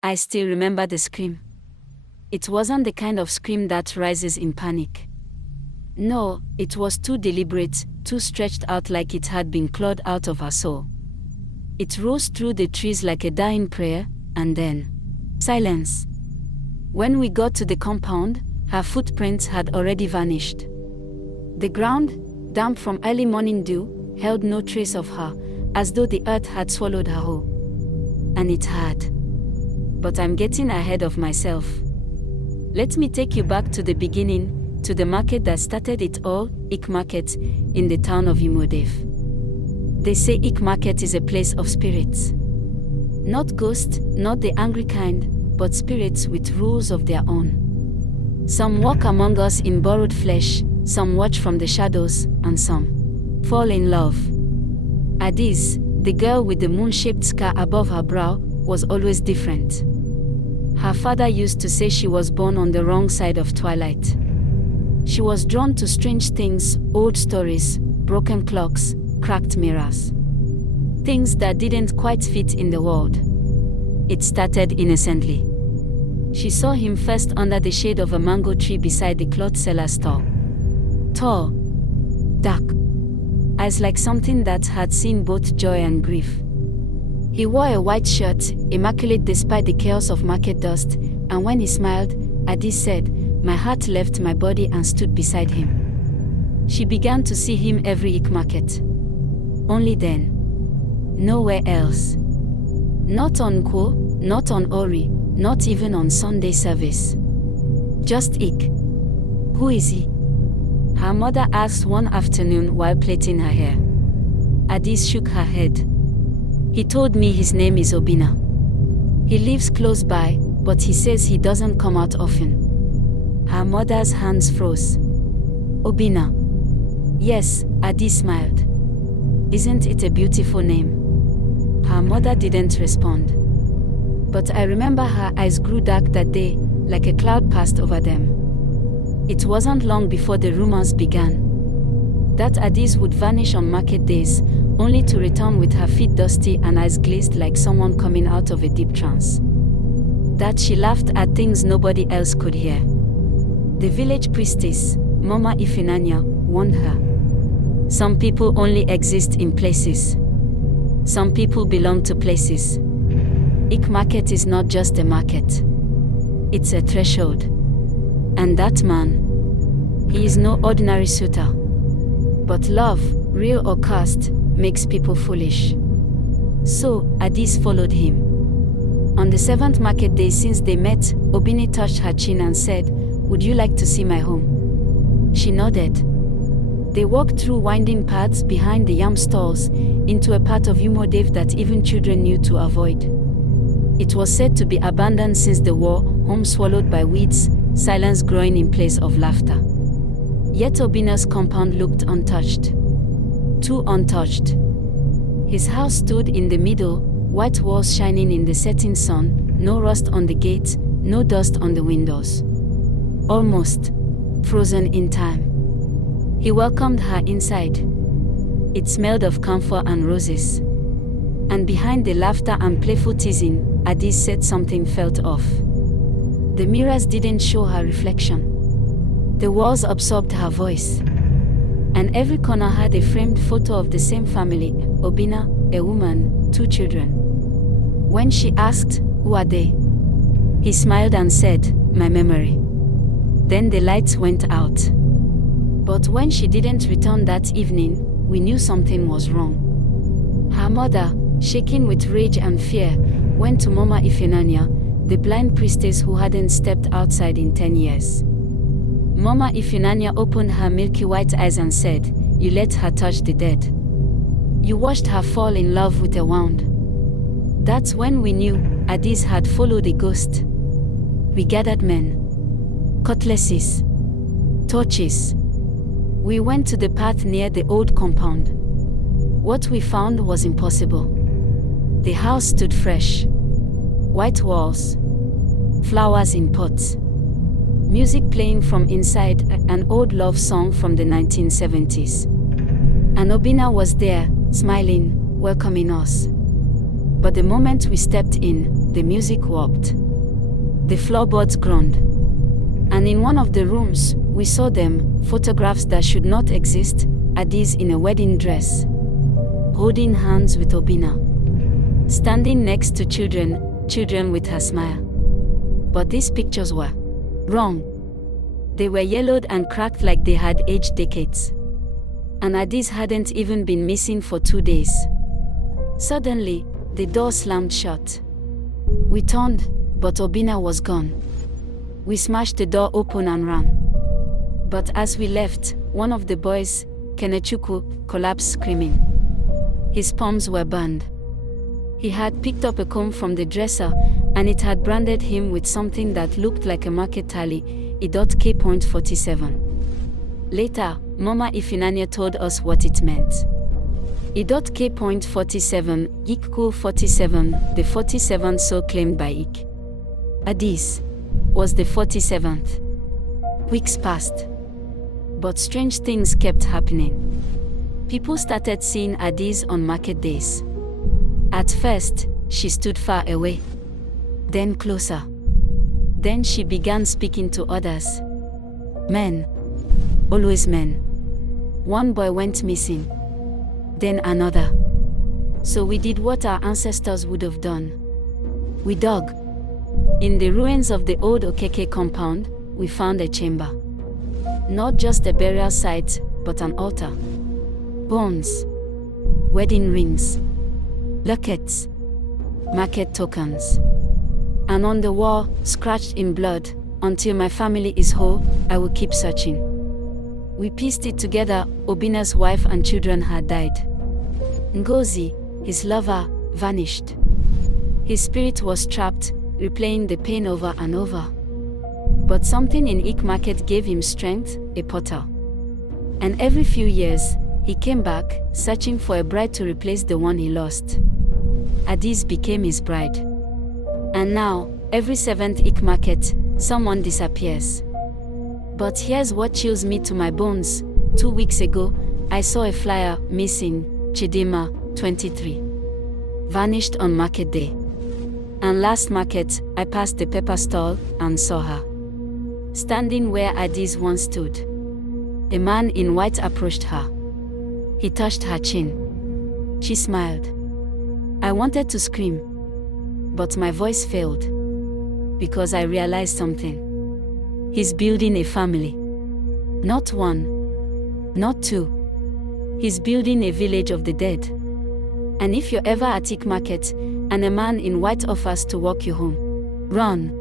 I still remember the scream. It wasn't the kind of scream that rises in panic. No, it was too deliberate, too stretched out like it had been clawed out of her soul. It rose through the trees like a dying prayer, and then silence. When we got to the compound, her footprints had already vanished. The ground, damp from early morning dew, held no trace of her, as though the earth had swallowed her whole. And it had. But I'm getting ahead of myself. Let me take you back to the beginning, to the market that started it all, Ik Market, in the town of Imodef. They say Ik Market is a place of spirits. Not ghosts, not the angry kind, but spirits with rules of their own. Some walk among us in borrowed flesh, some watch from the shadows, and some fall in love. Adaeze, the girl with the moon-shaped scar above her brow, was always different. Her father used to say she was born on the wrong side of twilight. She was drawn to strange things, old stories, broken clocks, cracked mirrors. Things that didn't quite fit in the world. It started innocently. She saw him first under the shade of a mango tree beside the cloth seller's stall. Tall, dark, eyes like something that had seen both joy and grief. He wore a white shirt, immaculate despite the chaos of market dust, and when he smiled, Adaeze said, "My heart left my body and stood beside him." She began to see him every Ik Market. Only then. Nowhere else. Not on Kwo, not on Ori, not even on Sunday service. Just Ik. Who is he? Her mother asked one afternoon while plaiting her hair. Adaeze shook her head. He told me his name is Obina. He lives close by, but he says he doesn't come out often. Her mother's hands froze. Obina. Yes, Adaeze smiled. Isn't it a beautiful name? Her mother didn't respond. But I remember her eyes grew dark that day, like a cloud passed over them. It wasn't long before the rumors began. That Adaeze would vanish on market days, only to return with her feet dusty and eyes glazed like someone coming out of a deep trance. That she laughed at things nobody else could hear. The village priestess, Mama Ifinanya, warned her. Some people only exist in places. Some people belong to places. Ik Market is not just a market. It's a threshold. And that man, he is no ordinary suitor. But love, real or cast, makes people foolish. So, Adaeze followed him. On the 7th market day since they met, Obini touched her chin and said, "Would you like to see my home?" She nodded. They walked through winding paths behind the yam stalls, into a part of Imodef that even children knew to avoid. It was said to be abandoned since the war, home swallowed by weeds, silence growing in place of laughter. Yet Obina's compound looked untouched. Too untouched. His house stood in the middle, white walls shining in the setting sun, no rust on the gates, no dust on the windows. Almost frozen in time. He welcomed her inside. It smelled of camphor and roses. And behind the laughter and playful teasing, Adaeze said something felt off. The mirrors didn't show her reflection. The walls absorbed her voice. And every corner had a framed photo of the same family, Obina, a woman, 2 children. When she asked, "Who are they?" he smiled and said, "My memory." Then the lights went out. But when she didn't return that evening, we knew something was wrong. Her mother, shaking with rage and fear, went to Mama Ifinanya, the blind priestess who hadn't stepped outside in 10 years. Mama Ifinanya opened her milky white eyes and said, "You let her touch the dead. You watched her fall in love with a wand." That's when we knew Adaeze had followed a ghost. We gathered men, cutlasses, torches. We went to the path near the old compound. What we found was impossible. The house stood fresh. White walls, flowers in pots, music playing from inside, an old love song from the 1970s. And Obina was there, smiling, welcoming us. But the moment we stepped in, the music warped. The floorboards groaned. And in one of the rooms, we saw them, photographs that should not exist, Adaeze in a wedding dress, holding hands with Obinna, standing next to children with her smile. But these pictures were wrong. They were yellowed and cracked like they had aged decades. And Adaeze hadn't even been missing for 2 days. Suddenly, the door slammed shut. We turned, but Obinna was gone. We smashed the door open and ran. But as we left, one of the boys, Kenechukwu, collapsed screaming. His palms were burned. He had picked up a comb from the dresser, and it had branded him with something that looked like a market tally, .K.47. Later, Mama Ifinanya told us what it meant. .K.47, equal 47, the 47th so claimed by Ik. Adaeze was the 47th. Weeks passed. But strange things kept happening. People started seeing Adaeze on market days. At first, she stood far away. Then closer. Then she began speaking to others. Men. Always men. One boy went missing. Then another. So we did what our ancestors would have done. We dug. In the ruins of the old Okeke compound, we found a chamber. Not just a burial site, but an altar. Bones. Wedding rings. Lockets. Market tokens. And on the wall, scratched in blood, until my family is whole, I will keep searching. We pieced it together. Obinna's wife and children had died. Ngozi, his lover, vanished. His spirit was trapped, replaying the pain over and over. But something in Ik Market gave him strength, a portal. And every few years, he came back, searching for a bride to replace the one he lost. Adaeze became his bride. And now, every 7th Ik Market, someone disappears. But here's what chills me to my bones. 2 weeks ago, I saw a flyer, missing, Chidima, 23. Vanished on market day. And last market, I passed the pepper stall and saw her. Standing where Adaeze once stood. A man in white approached her. He touched her chin. She smiled. I wanted to scream. But my voice failed. Because I realized something. He's building a family. Not one. Not two. He's building a village of the dead. And if you're ever at Ik Market, and a man in white offers to walk you home, run.